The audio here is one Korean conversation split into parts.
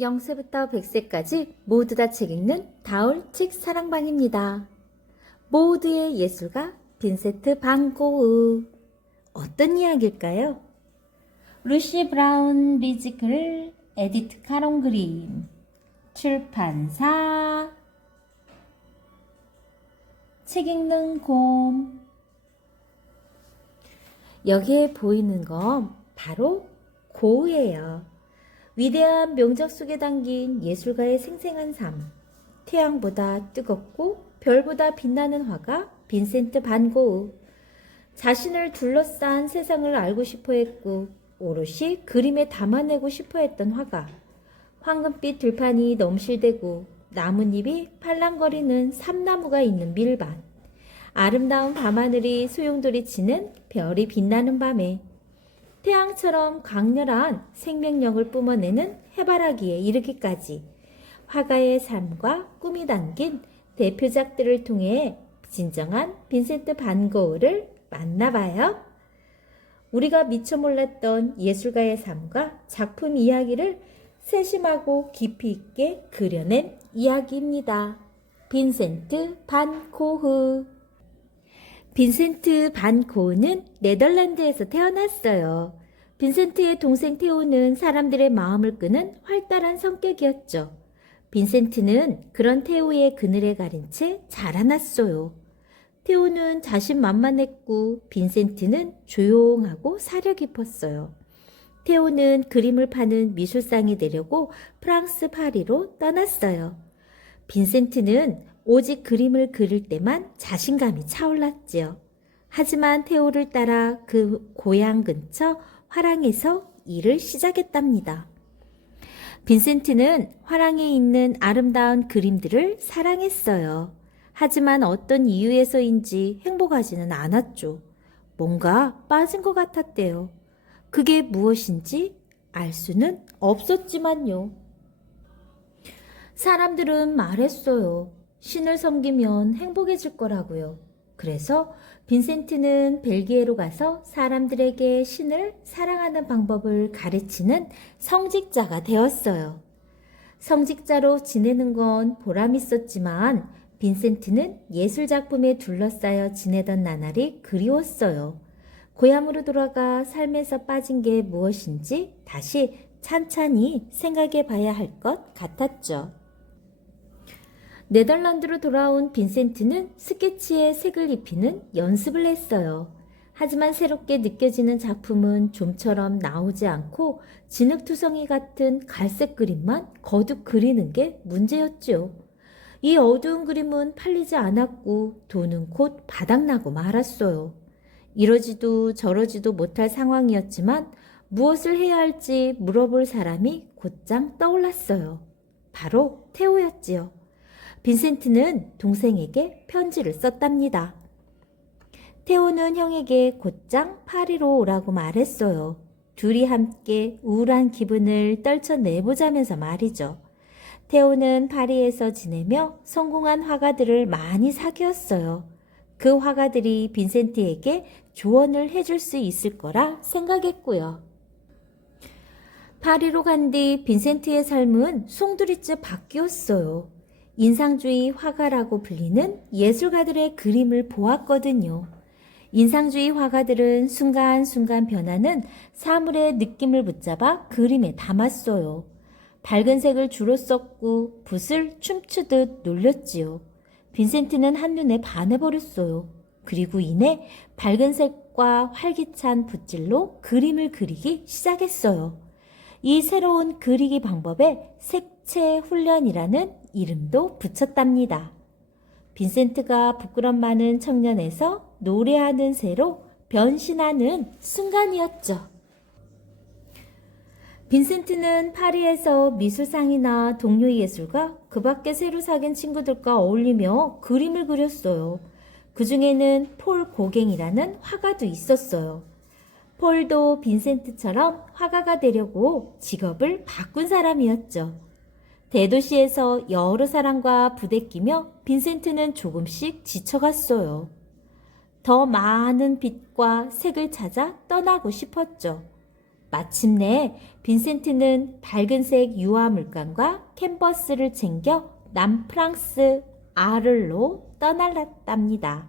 0세부터 100세까지 모두 다 책 읽는 다울 책 사랑방입니다. 모두의 예술가 빈센트 반 고흐. 어떤 이야기일까요? 루시 브라운 뮤지컬 에디트 카론 그린 출판사 책 읽는 곰. 여기에 보이는 건 바로 고흐예요. 위대한 명작 속에 담긴 예술가의 생생한 삶, 태양보다 뜨겁고 별보다 빛나는 화가 빈센트 반 고흐. 자신을 둘러싼 세상을 알고 싶어 했고 오롯이 그림에 담아내고 싶어 했던 화가, 황금빛 들판이 넘실대고 나뭇잎이 팔랑거리는 삼나무가 있는 밀밭, 아름다운 밤하늘이 소용돌이 치는 별이 빛나는 밤에 태양처럼 강렬한 생명력을 뿜어내는 해바라기에 이르기까지 화가의 삶과 꿈이 담긴 대표작들을 통해 진정한 빈센트 반 고흐를 만나봐요. 우리가 미처 몰랐던 예술가의 삶과 작품 이야기를 세심하고 깊이 있게 그려낸 이야기입니다. 빈센트 반 고흐. 빈센트 반 고흐는 네덜란드에서 태어났어요. 빈센트의 동생 테오는 사람들의 마음을 끄는 활달한 성격이었죠. 빈센트는 그런 테오의 그늘에 가린 채 자라났어요. 테오는 자신만만했고 빈센트는 조용하고 사려 깊었어요. 테오는 그림을 파는 미술상에 되려고 프랑스 파리로 떠났어요. 빈센트는 오직 그림을 그릴 때만 자신감이 차올랐지요. 하지만 테오를 따라 그 고향 근처 화랑에서 일을 시작했답니다. 빈센트는 화랑에 있는 아름다운 그림들을 사랑했어요. 하지만 어떤 이유에서인지 행복하지는 않았죠. 뭔가 빠진 것 같았대요. 그게 무엇인지 알 수는 없었지만요. 사람들은 말했어요. 신을 섬기면 행복해질 거라고요. 그래서 빈센트는 벨기에로 가서 사람들에게 신을 사랑하는 방법을 가르치는 성직자가 되었어요. 성직자로 지내는 건 보람 있었지만 빈센트는 예술작품에 둘러싸여 지내던 나날이 그리웠어요. 고향으로 돌아가 삶에서 빠진 게 무엇인지 다시 찬찬히 생각해 봐야 할 것 같았죠. 네덜란드로 돌아온 빈센트는 스케치에 색을 입히는 연습을 했어요. 하지만 새롭게 느껴지는 작품은 좀처럼 나오지 않고 진흙투성이 같은 갈색 그림만 거듭 그리는 게 문제였죠. 이 어두운 그림은 팔리지 않았고 돈은 곧 바닥나고 말았어요. 이러지도 저러지도 못할 상황이었지만 무엇을 해야 할지 물어볼 사람이 곧장 떠올랐어요. 바로 테오였지요. 빈센트는 동생에게 편지를 썼답니다. 테오는 형에게 곧장 파리로 오라고 말했어요. 둘이 함께 우울한 기분을 떨쳐내보자면서 말이죠. 테오는 파리에서 지내며 성공한 화가들을 많이 사귀었어요. 그 화가들이 빈센트에게 조언을 해줄 수 있을 거라 생각했고요. 파리로 간 뒤 빈센트의 삶은 송두리째 바뀌었어요. 인상주의 화가라고 불리는 예술가들의 그림을 보았거든요. 인상주의 화가들은 순간순간 변하는 사물의 느낌을 붙잡아 그림에 담았어요. 밝은 색을 주로 썼고 붓을 춤추듯 놀렸지요. 빈센트는 한눈에 반해버렸어요. 그리고 이내 밝은 색과 활기찬 붓질로 그림을 그리기 시작했어요. 이 새로운 그리기 방법에 색채 훈련이라는 이름도 붙였답니다. 빈센트가 부끄럼 많은 청년에서 노래하는 새로 변신하는 순간이었죠. 빈센트는 파리에서 미술상이나 동료 예술가, 그 밖에 새로 사귄 친구들과 어울리며 그림을 그렸어요. 그 중에는 폴 고갱이라는 화가도 있었어요. 폴도 빈센트처럼 화가가 되려고 직업을 바꾼 사람이었죠. 대도시에서 여러 사람과 부대끼며 빈센트는 조금씩 지쳐갔어요. 더 많은 빛과 색을 찾아 떠나고 싶었죠. 마침내 빈센트는 밝은색 유화 물감과 캔버스를 챙겨 남프랑스 아를로 떠날랐답니다.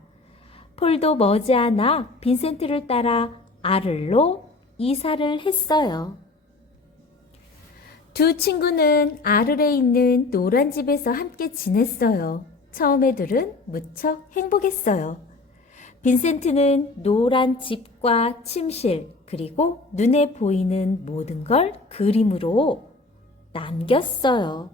폴도 머지않아 빈센트를 따라 아를로 이사를 했어요. 두 친구는 아를에 있는 노란 집에서 함께 지냈어요. 처음에 둘은 무척 행복했어요. 빈센트는 노란 집과 침실 그리고 눈에 보이는 모든 걸 그림으로 남겼어요.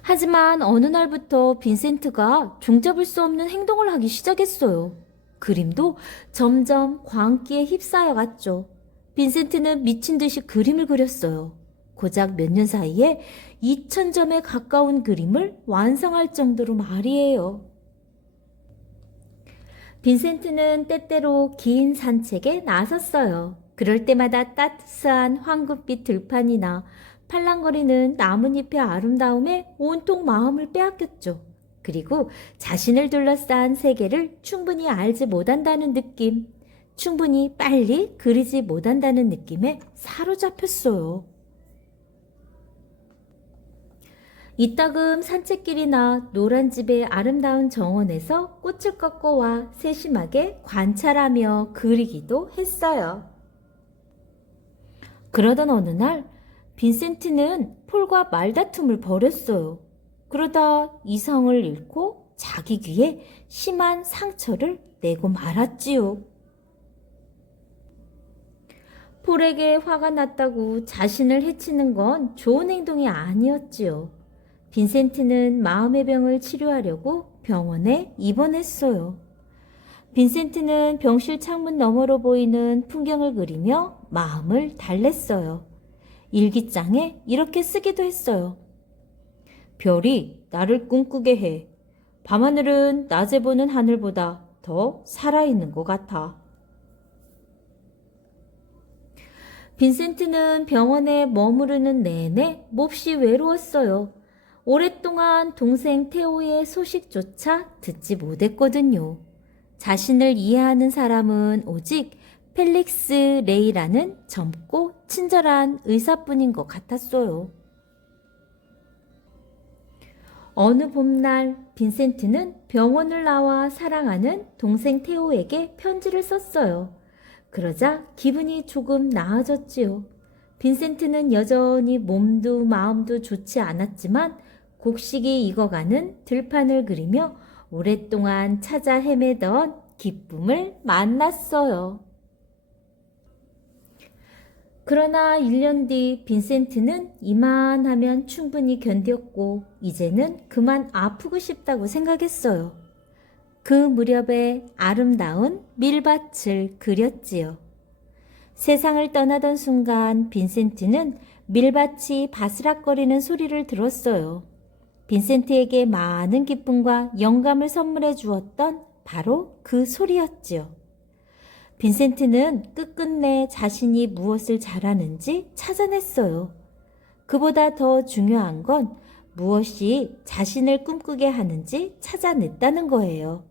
하지만 어느 날부터 빈센트가 종잡을 수 없는 행동을 하기 시작했어요. 그림도 점점 광기에 휩싸여 갔죠. 빈센트는 미친 듯이 그림을 그렸어요. 고작 몇 년 사이에 2000점에 가까운 그림을 완성할 정도로 말이에요. 빈센트는 때때로 긴 산책에 나섰어요. 그럴 때마다 따스한 황금빛 들판이나 팔랑거리는 나뭇잎의 아름다움에 온통 마음을 빼앗겼죠. 그리고 자신을 둘러싼 세계를 충분히 알지 못한다는 느낌, 충분히 빨리 그리지 못한다는 느낌에 사로잡혔어요. 이따금 산책길이나 노란 집의 아름다운 정원에서 꽃을 꺾어와 세심하게 관찰하며 그리기도 했어요. 그러던 어느 날 빈센트는 폴과 말다툼을 벌였어요. 그러다 이성을 잃고 자기 귀에 심한 상처를 내고 말았지요. 폴에게 화가 났다고 자신을 해치는 건 좋은 행동이 아니었지요. 빈센트는 마음의 병을 치료하려고 병원에 입원했어요. 빈센트는 병실 창문 너머로 보이는 풍경을 그리며 마음을 달랬어요. 일기장에 이렇게 쓰기도 했어요. 별이 나를 꿈꾸게 해. 밤하늘은 낮에 보는 하늘보다 더 살아있는 것 같아. 빈센트는 병원에 머무르는 내내 몹시 외로웠어요. 오랫동안 동생 테오의 소식조차 듣지 못했거든요. 자신을 이해하는 사람은 오직 펠릭스 레이라는 젊고 친절한 의사뿐인 것 같았어요. 어느 봄날 빈센트는 병원을 나와 사랑하는 동생 테오에게 편지를 썼어요. 그러자 기분이 조금 나아졌지요. 빈센트는 여전히 몸도 마음도 좋지 않았지만 곡식이 익어가는 들판을 그리며 오랫동안 찾아 헤매던 기쁨을 만났어요. 그러나 1년 뒤 빈센트는 이만하면 충분히 견뎠고 이제는 그만 아프고 싶다고 생각했어요. 그 무렵에 아름다운 밀밭을 그렸지요. 세상을 떠나던 순간 빈센트는 밀밭이 바스락거리는 소리를 들었어요. 빈센트에게 많은 기쁨과 영감을 선물해 주었던 바로 그 소리였지요. 빈센트는 끝끝내 자신이 무엇을 잘하는지 찾아냈어요. 그보다 더 중요한 건 무엇이 자신을 꿈꾸게 하는지 찾아냈다는 거예요.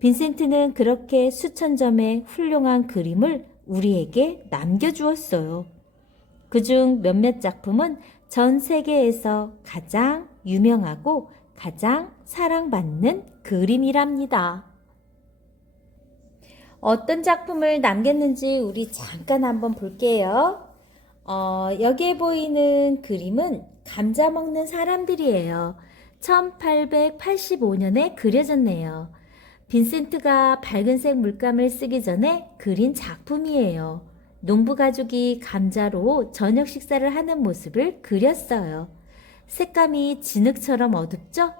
빈센트는 그렇게 수천 점의 훌륭한 그림을 우리에게 남겨주었어요. 그중 몇몇 작품은 전 세계에서 가장 유명하고 가장 사랑받는 그림이랍니다. 어떤 작품을 남겼는지 우리 잠깐 한번 볼게요. 여기에 보이는 그림은 감자 먹는 사람들이에요. 1885년에 그려졌네요. 빈센트가 밝은색 물감을 쓰기 전에 그린 작품이에요. 농부 가족이 감자로 저녁 식사를 하는 모습을 그렸어요. 색감이 진흙처럼 어둡죠?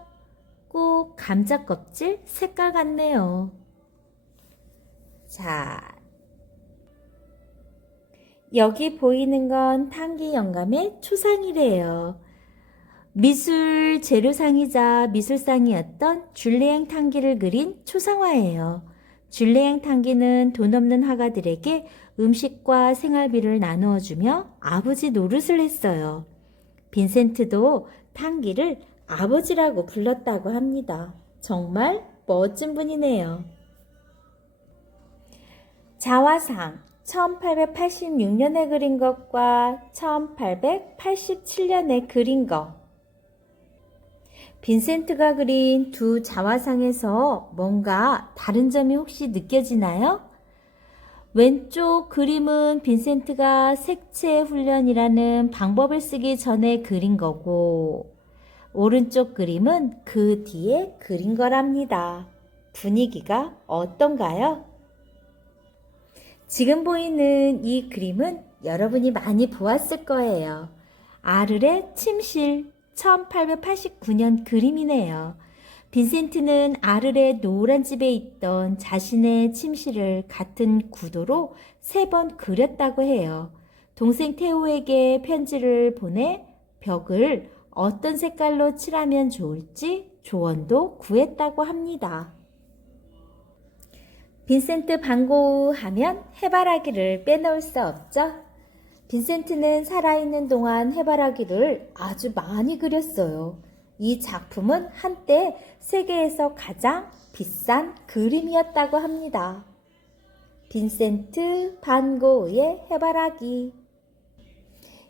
꼭 감자 껍질 색깔 같네요. 자, 여기 보이는 건 탕기 영감의 초상이래요. 미술 재료상이자 미술상이었던 줄리앵 탕기를 그린 초상화예요. 줄리앵 탕기는 돈 없는 화가들에게 음식과 생활비를 나누어 주며 아버지 노릇을 했어요. 빈센트도 탕기를 아버지라고 불렀다고 합니다. 정말 멋진 분이네요. 자화상, 1886년에 그린 것과 1887년에 그린 것. 빈센트가 그린 두 자화상에서 뭔가 다른 점이 혹시 느껴지나요? 왼쪽 그림은 빈센트가 색채 훈련이라는 방법을 쓰기 전에 그린 거고, 오른쪽 그림은 그 뒤에 그린 거랍니다. 분위기가 어떤가요? 지금 보이는 이 그림은 여러분이 많이 보았을 거예요. 아르레 침실 1889년 그림이네요. 빈센트는 아르레 노란 집에 있던 자신의 침실을 같은 구도로 3번 그렸다고 해요. 동생 테오에게 편지를 보내 벽을 어떤 색깔로 칠하면 좋을지 조언도 구했다고 합니다. 빈센트 반 고흐 하면 해바라기를 빼놓을 수 없죠. 빈센트는 살아있는 동안 해바라기를 아주 많이 그렸어요. 이 작품은 한때 세계에서 가장 비싼 그림이었다고 합니다. 빈센트 반 고흐의 해바라기.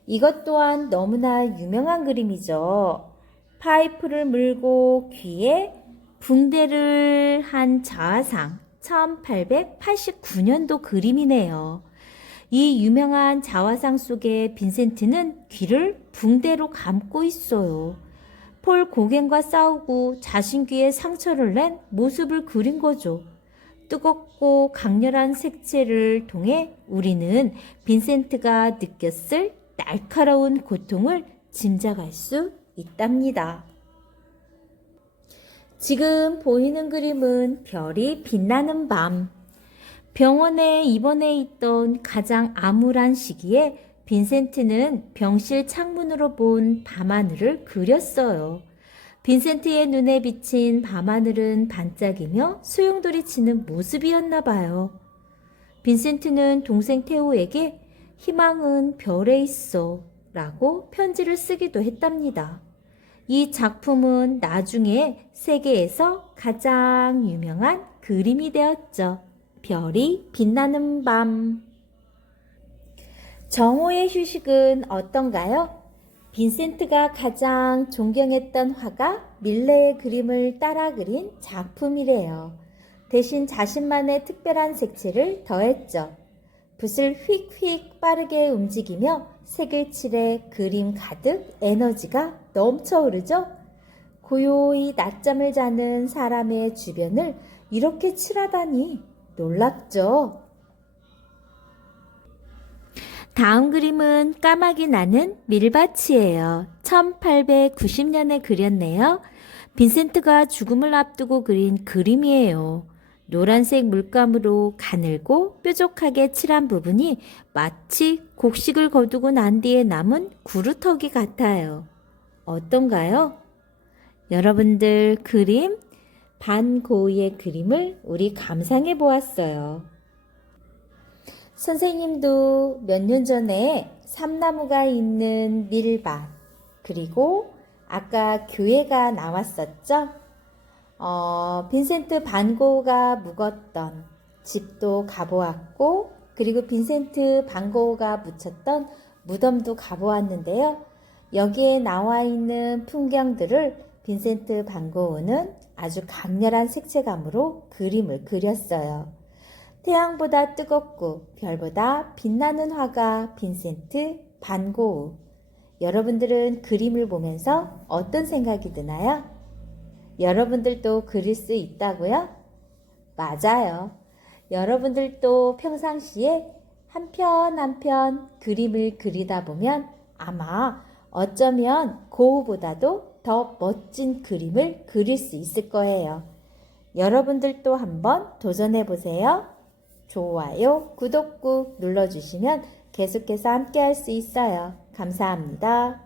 이것 또한 너무나 유명한 그림이죠. 파이프를 물고 귀에 붕대를 한 자화상 1889년도 그림이네요. 이 유명한 자화상 속에 빈센트는 귀를 붕대로 감고 있어요. 폴 고겐과 싸우고 자신 귀에 상처를 낸 모습을 그린 거죠. 뜨겁고 강렬한 색채를 통해 우리는 빈센트가 느꼈을 날카로운 고통을 짐작할 수 있답니다. 지금 보이는 그림은 별이 빛나는 밤. 병원에 입원해 있던 가장 암울한 시기에 빈센트는 병실 창문으로 본 밤하늘을 그렸어요. 빈센트의 눈에 비친 밤하늘은 반짝이며 소용돌이치는 모습이었나 봐요. 빈센트는 동생 테오에게 희망은 별에 있어 라고 편지를 쓰기도 했답니다. 이 작품은 나중에 세계에서 가장 유명한 그림이 되었죠. 별이 빛나는 밤. 정오의 휴식은 어떤가요? 빈센트가 가장 존경했던 화가 밀레의 그림을 따라 그린 작품이래요. 대신 자신만의 특별한 색채를 더했죠. 붓을 휙휙 빠르게 움직이며 색을 칠해 그림 가득 에너지가 넘쳐오르죠. 고요히 낮잠을 자는 사람의 주변을 이렇게 칠하다니 놀랍죠. 다음 그림은 까마귀 나는 밀밭이에요. 1890년에 그렸네요. 빈센트가 죽음을 앞두고 그린 그림이에요. 노란색 물감으로 가늘고 뾰족하게 칠한 부분이 마치 곡식을 거두고 난 뒤에 남은 구루터기 같아요. 어떤가요? 여러분들 그림, 반 고흐의 그림을 우리 감상해 보았어요. 선생님도 몇 년 전에 삼나무가 있는 밀밭, 그리고 아까 교회가 나왔었죠? 빈센트 반 고흐가 묵었던 집도 가보았고, 그리고 빈센트 반 고흐가 묻혔던 무덤도 가보았는데요. 여기에 나와 있는 풍경들을 빈센트 반 고흐는 아주 강렬한 색채감으로 그림을 그렸어요. 태양보다 뜨겁고 별보다 빛나는 화가 빈센트 반 고흐. 여러분들은 그림을 보면서 어떤 생각이 드나요? 여러분들도 그릴 수 있다고요? 맞아요. 여러분들도 평상시에 한 편 한 편 그림을 그리다 보면 아마 어쩌면 고흐보다도 더 멋진 그림을 그릴 수 있을 거예요. 여러분들도 한번 도전해 보세요. 좋아요, 구독 꾹 눌러주시면 계속해서 함께 할 수 있어요. 감사합니다.